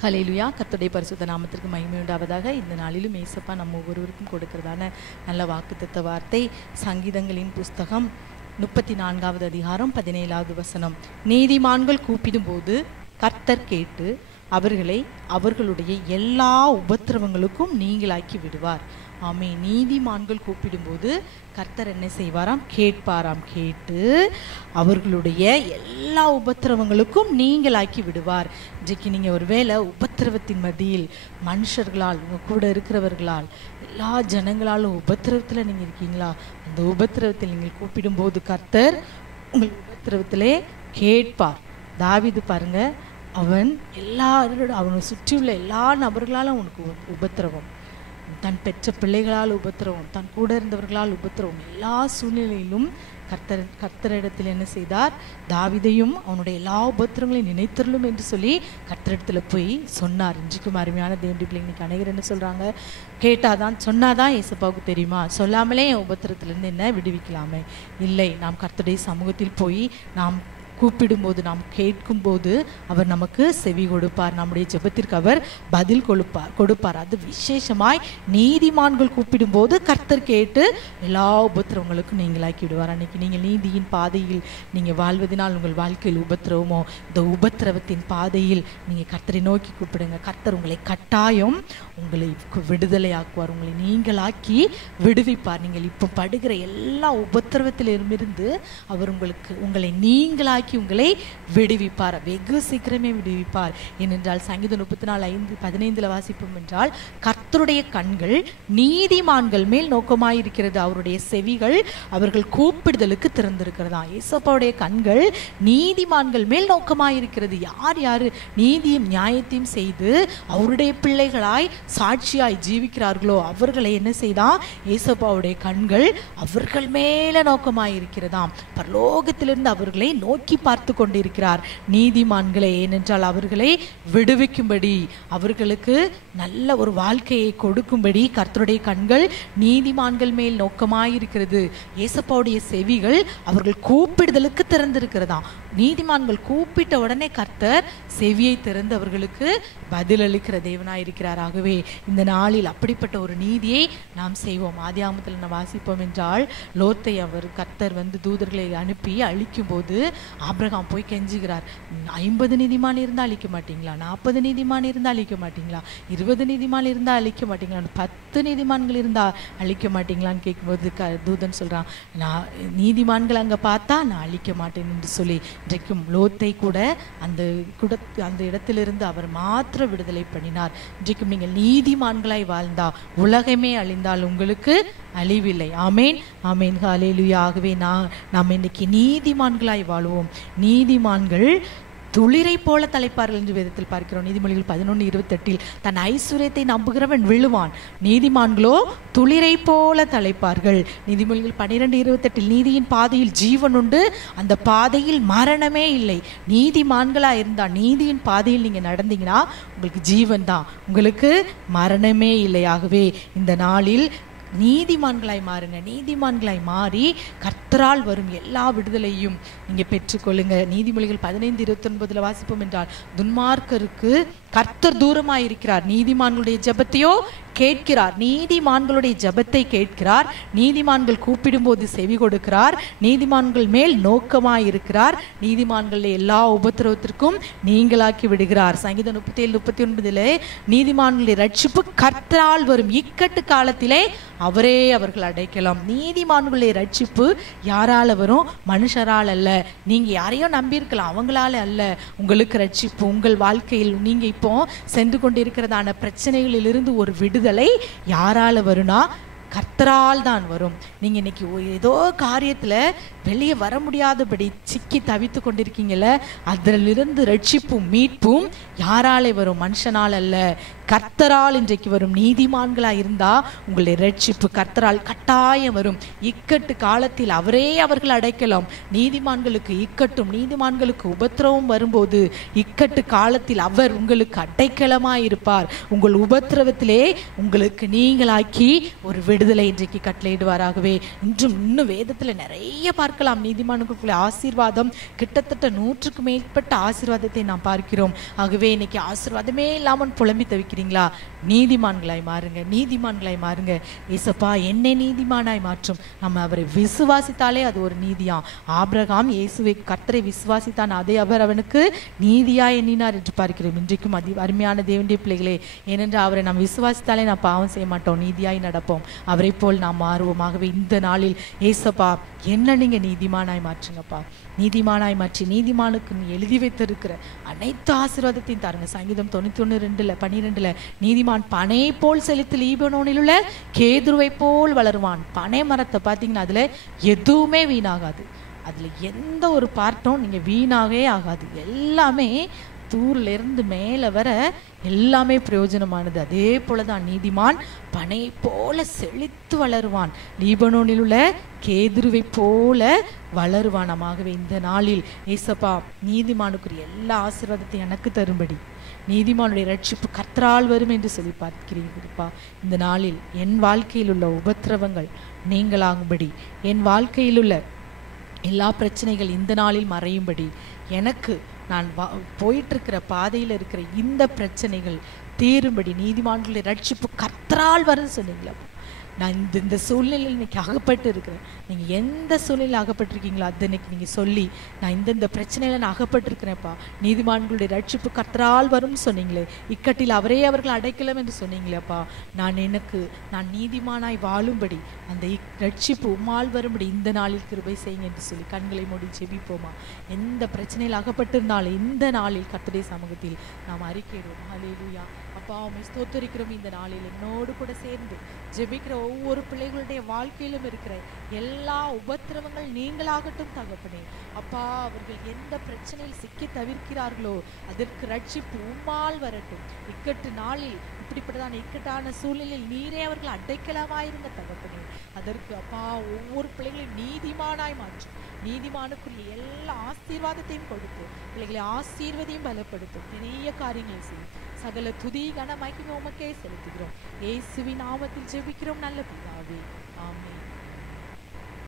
ஹல்லேலூயா. கர்த்தருடைய பரிசுத்த நாமத்திற்கு மகிமை உண்டாவதாக. இந்த நாளிலும் ஏசப்பா நம்ம ஒவ்வொருவருக்கும் கொடுக்கிறதான நல்ல வாக்குத்தத்த வார்த்தை சங்கீதங்களின் புஸ்தகம் 34வது அதிகாரம் 17வது வசனம். நீதிமான்கள் கூப்பிடும்போது கர்த்தர் கேட்டு அவர்களை அவர்களுடைய எல்லா உபத்திரவங்களுக்கும் நீங்களாக்கி விடுவார். ஆமே. நீதிமான்கள் கூப்பிடும்போது கர்த்தர் என்ன செய்வாராம்? கேட்பாராம். கேட்டு அவர்களுடைய எல்லா உபத்திரவங்களுக்கும் நீங்களாக்கி விடுவார். இன்றைக்கு நீங்கள் ஒருவேளை உபத்திரவத்தின் மத்தியில் மனுஷர்களால் உங்கள் கூட இருக்கிறவர்களால் எல்லா ஜனங்களாலும் உபத்திரவத்தில் நீங்கள் இருக்கீங்களா? அந்த உபத்திரவத்தில் நீங்கள் கூப்பிடும்போது கர்த்தர் உங்கள் உபத்திரவத்திலே கேட்பார். தாவீது பாருங்க, அவன் அவனை சுற்றியுள்ள எல்லா நபர்களாலும் அவனுக்கு உபத்திரவம், தன் பெற்ற பிள்ளைகளால் உபத்திரவம், தன் கூட இருந்தவர்களால் உபத்திரவம், எல்லா சூழ்நிலையிலும் கர்த்தரிடத்தில் என்ன செய்தார்? தாவீதையும் அவனுடைய எல்லா உபத்திரங்களையும் நினைத்தருளும் என்று சொல்லி கர்த்தரிடத்தில் போய் சொன்னார். இன்றைக்கும் அருமையான தேவனுடைய பிள்ளைங்க இன்னைக்கு அனைவரும் என்ன சொல்கிறாங்க? கேட்டாதான் சொன்னாதான் ஏசப்பாவுக்கு தெரியுமா? சொல்லாமலே என் உபத்திரத்திலிருந்து என்ன விடுவிக்கலாமே? இல்லை, நாம் கர்த்தருடைய சமூகத்தில் போய் நாம் கூப்பிடும்போது, நாம் கேட்கும்போது அவர் நமக்கு செவி கொடுப்பார். நம்முடைய ஜெபத்திற்கு அவர் பதில் கொடுப்பார். அது விசேஷமாய் நீதிமான்கள் கூப்பிடும்போது கர்த்தர் கேட்டு எல்லா உபத்திரவங்களுக்கும் நீங்களாக்கி விடுவார். அன்னைக்கு நீங்கள் நீதியின் பாதையில் நீங்கள் வாழ்வதனால் உங்கள் வாழ்க்கையில் உபத்திரவமோ, இந்த உபத்திரவத்தின் பாதையில் நீங்கள் கர்த்தரை நோக்கி கூப்பிடுங்க. கர்த்தர் உங்களை கட்டாயம் உங்களை விடுதலையாக்குவார், உங்களை நீங்களாக்கி விடுவிப்பார். நீங்கள் இப்போ படுகிற எல்லா உபத்திரவத்திலிருந்து அவர் உங்களை நீங்களாக்கி உங்களை விடுவிப்பார். வெகு சீக்கிரமே விடுவிப்பார். ஏனென்றால் சங்கீதம் 34:15 வாசிப்போம் என்றால், கர்த்தருடைய கண்கள் நீதிமான்கள் மேல் நோக்கமாயிருக்கிறது, அவருடைய செவிகள் அவர்கள் கூப்பிடுதலுக்கு திறந்திருக்கிறதா. ஏசப்பாவுடைய கண்கள் நீதிமான்கள் மேல் நோக்கமாயிருக்கிறது. யார் நீதியும் நியாயத்தையும் செய்து அவருடைய பிள்ளைகளாய் சாட்சியாய் ஜீவிக்கிறார்களோ அவர்களை என்ன செய்தா? ஏசப்பாவுடைய கண்கள் அவர்கள் மேல நோக்கமாயிருக்கிறதாம். பரலோகத்திலிருந்து அவர்களை நோக்கி பார்த்து கொண்டிருக்கிறார் நீதிமான்களே. ஏனென்றால் அவர்களை விடுவிக்கும்படி, அவர்களுக்கு நல்ல ஒரு வாழ்க்கையை கொடுக்கும்படி கர்த்தருடைய கண்கள் நீதிமான்கள் மேல் நோக்கமாயிருக்கிறது. ஏசப்பாவுடைய செவிகள் அவர்கள் கூப்பிடுதலுக்கு திறந்திருக்கிறதாம். நீதிமான்கள் கூப்பிட்ட உடனே கர்த்தர் செவியை திறந்து அவர்களுக்கு பதிலளிக்கிற தேவனாயிருக்கிறார். ஆகவே இந்த நாளில் அப்படிப்பட்ட ஒரு நீதியை நாம் செய்வோம். ஆதியாகமத்தில் நாம் வாசிப்போம் என்றால், லோத்தை கர்த்தர் தூதர்களை அனுப்பி அழிக்கும் போது ஆபிரகாம் போய் கெஞ்சுகிறார். 50 நீதிமான் இருந்தால் அழிக்க மாட்டீங்களா? 40 நீதிமான் இருந்தால் அழிக்க மாட்டீங்களா? 20 நீதிமான் இருந்தால் அழிக்க மாட்டீங்களா? 10 நீதிமான்கள் இருந்தால் அழிக்க மாட்டீங்களான்னு கேட்கும்போது தூதன் சொல்றான், நான் நீதிமான்கள் அங்கே பார்த்தா நான் அழிக்க மாட்டேன் என்று சொல்லி இன்றைக்கும் லோத்தை கூட அந்த இடத்திலிருந்து அவர் மாத்திர விடுதலை பண்ணினார். இன்றைக்கும் நீங்கள் நீதிமான்களாய் வாழ்ந்தா உலகமே அழிந்தால் உங்களுக்கு அழிவில்லை. ஆமேன், ஆமேன், ஹல்லேலூயா. ஆகவே நாம் இன்னைக்கு நீதிமான்களாய் வாழ்வோம். நீதிமான்கள் துளிரை போல தலைப்பார்கள் என்று வேதத்தில் பார்க்கிறோம். நீதிமொழிகள் 11:28 தன் ஐஸ்வர்யத்தை நம்புகிறவன் விழுவான், நீதிமான்களோ துளிரை போல தலைப்பார்கள். நீதிமொழிகள் 12:28 நீதியின் பாதையில் ஜீவன் உண்டு, அந்த பாதையில் மரணமே இல்லை. நீதிமான்களா இருந்தா, நீதியின் பாதையில் நீங்க நடந்தீங்கன்னா உங்களுக்கு ஜீவன் தான், உங்களுக்கு மரணமே இல்லை. ஆகவே இந்த நாளில் நீதிமான்களாய் மாறுங்க. நீதிமான்களாய் மாறி கர்த்தரால் வரும் எல்லா விடுதலையும் நீங்க பெற்றுக்கொள்ளுங்க. நீதிமொழிகள் 15:29 வாசிப்போம் என்றால், துன்மார்க்கருக்கு கர்த்தர் தூரமாய் இருக்கிறார், நீதிமான்களுடைய ஜெபத்தையோ கேட்கிறார். நீதிமான்களுடைய ஜெபத்தை கேட்கிறார். நீதிமான்கள் கூப்பிடும்போது செவி கொடுக்கிறார். நீதிமான்கள் மேல் நோக்கமாய் இருக்கிறார். நீதிமான்களுடைய எல்லா உபத்திரவத்திற்கும் நீங்களாக்கி விடுகிறார். சங்கீதம் 37:39 நீதிமான்களுடைய ரட்சிப்பு கர்த்தரால் வரும், இக்கட்டு காலத்திலே அவரே அவர்கள் அடைக்கலாம். நீதிமான்களுடைய ரட்சிப்பு யாரால வரும்? மனுஷரால் அல்ல. நீங்க யாரையோ நம்பி இருக்கலாம், அவங்களால அல்ல. உங்களுக்கு ரட்சிப்பு உங்கள் வாழ்க்கையில் நீங்க இப்போ சென்று கொண்டிருக்கிறதான பிரச்சனைகளிலிருந்து ஒரு விடுதலை யாரால வரும்னா கர்த்தரால் தான் வரும். நீங்க இன்னைக்கு ஏதோ காரியத்துல வெளியே வர முடியாதபடி சிக்கி தவித்து கொண்டிருக்கீங்கல்ல, அதிலிருந்து ரட்சிப்பும் மீட்பும் யாராலே வரும்? மனுஷனால் அல்ல. கர்த்தரால் இன்றைக்கு வரும். நீதிமான்களாக இருந்தால் உங்களுடைய ரட்சிப்பு கர்த்தரால் கட்டாயம் வரும். இக்கட்டு காலத்தில் அவரே அவர்கள் அடைக்கலாம். நீதிமான்களுக்கு இக்கட்டும் நீதிமான்களுக்கு உபத்திரவம் வரும்போது இக்கட்டு காலத்தில் அவர் உங்களுக்கு அடைக்கலமாய் இருப்பார். உங்கள் உபத்திரவத்திலே உங்களுக்கு நீங்களாக்கி ஒரு விடுதலை இன்றைக்கு கட்டளையிடுவாராகவே. இன்னும் வேதத்தில் நிறைய பார்க்கலாம். நீதிமான்களுக்குள்ள ஆசீர்வாதம் கிட்டத்தட்ட 100க்கு மேற்பட்ட ஆசீர்வாதத்தை நாம் பார்க்கிறோம். ஆகவே இன்னைக்கு ஆசீர்வாதமே இல்லாமல் புலம்பி தவிக்கிறீங்களா? நீதிமான்களாய் மாறுங்க, நீதிமான்களாய் மாறுங்க. ஏசப்பா என்னை நீதிமானாய் மாற்றும். நம்ம அவரை விசுவாசித்தாலே அது ஒரு நீதியா. ஆபிரகாம் இயேசுவை கர்த்தரை விசுவாசித்தான், அதை அவர் அவனுக்கு நீதியா எண்ணினார் என்று பார்க்கிறோம். இன்றைக்கும் அருமையான தேவனுடைய பிள்ளைகளே, ஏனென்றால் அவரை நாம் விசுவாசித்தாலே நாம் பாவம் செய்ய மாட்டோம், நீதியாய் நடப்போம். அவரை போல் நாம் மாறுவோமாகவே இந்த நாளில் ஏசப்பா என்ன நீங்க நீதிமானாய் மாற்றுங்கப்பா. நீதிமானாய் மாற்றி நீதிமானுக்கு நீ எழுதி வைத்திருக்கிற அனைத்து ஆசீர்வாதத்தையும் தாருங்க. சங்கீதம் 91:12 நீதிமான் பனை போல் செழித்து லீபனோனில் உள்ள கேதுருவை போல் வளருவான். பனை மரத்தை பார்த்தீங்கன்னா அதுல எதுவுமே வீணாகாது. அதுல எந்த ஒரு பார்ட்டும் நீங்க வீணாகவே ஆகாது. எல்லாமே தூர்ல இருந்து மேலே வர எல்லாமே பிரயோஜனமானது. அதே போலதான் நீதிமான் பனை போல செழித்து வளருவான், லீபனோனில் உள்ள கேதுருவை போல வளருவானமாகவே இந்த நாளில் ஏசப்பா நீதிமானுக்குரிய எல்லா ஆசீர்வாதத்தையும் எனக்கு தரும்படி, நீதிமானுடைய ரட்சிப்பு கர்த்தரால் வரும் என்று சொல்லி பார்க்கிறீங்கப்பா. இந்த நாளில் என் வாழ்க்கையில் உள்ள உபத்திரவங்கள் நீங்களாகும்படி, என் வாழ்க்கையில் உள்ள எல்லா பிரச்சனைகள் இந்த நாளில் மறையும்படி, எனக்கு நான் போயிட்டு இருக்கிற பாதையில் இருக்கிற இந்த பிரச்சனைகள் தீரும்படி, நீதிமான்களுடைய ரட்சிப்பு கர்த்தரால் வரும்னு சொன்னீங்களா? நான் இந்த சூழ்நிலையில் இன்னைக்கு அகப்பட்டு இருக்கிறேன். நீங்கள் எந்த சூழ்நிலையில் அகப்பட்டிருக்கீங்களோ அது இன்னைக்கு நீங்கள் சொல்லி, நான் இந்த பிரச்சனையில் நான் அகப்பட்டிருக்கிறேன்ப்பா, நீதிமான்களுடைய ரட்சிப்பு கர்த்தரால் வரும்னு சொன்னீங்களே, இக்கட்டில் அவரே அவர்கள் அடைக்கலம் என்று சொன்னீங்களேப்பா, நான் நீதிமானாய் வாழும்படி அந்த ரட்சிப்பு உம்மால் வரும்படி இந்த நாளில் கிருபை செய்யுங்க என்று சொல்லி கண்களை மூடி ஜெபிப்போமா. எந்த பிரச்சனையில் அகப்பட்டிருந்தாலும் இந்த நாளில் கர்த்தருடைய சமூகத்தில் நாம் அறிக்கையிடுவோம். ஹல்லேலூயா. அப்பா உம்மை ஸ்தோத்திரிக்கிறோம். இந்த நாளில் என்னோடு கூட சேர்ந்து ஜெபிக்கிற ஒவ்வொரு பிள்ளைகளுடைய வாழ்க்கையிலும் இருக்கிற எல்லா உபத்திரவங்கள் நீங்களாகட்டும் தகப்பனே. அப்பா அவர்கள் எந்த பிரச்சனையில் சிக்கி தவிர்க்கிறார்களோ அதற்கு ரட்சிப்பு உம்மால் வரட்டும். இக்கட்டு நாளில் இப்படிப்பட்டதான இக்கட்டான சூழ்நிலையில் நீரே அவர்கள் அடைக்கலமாயிருங்க தகப்பனே. அதற்கு அப்பா ஒவ்வொரு பிள்ளைகளையும் நீதிமானாய் மாற்றும். நீதிமானுக்குரிய எல்லா ஆசீர்வாதத்தையும் கொடுத்து பிள்ளைகளை ஆசீர்வதியும் பலப்படுத்தும். நிறைய காரியங்களை செய்யும். சகல துதி கன மகிமை உமக்கே செலுத்துகிறோம். இயேசுவின் நாமத்தில் ஜெபிக்கிறோம் நல்ல பிதாவே. ஆமென்.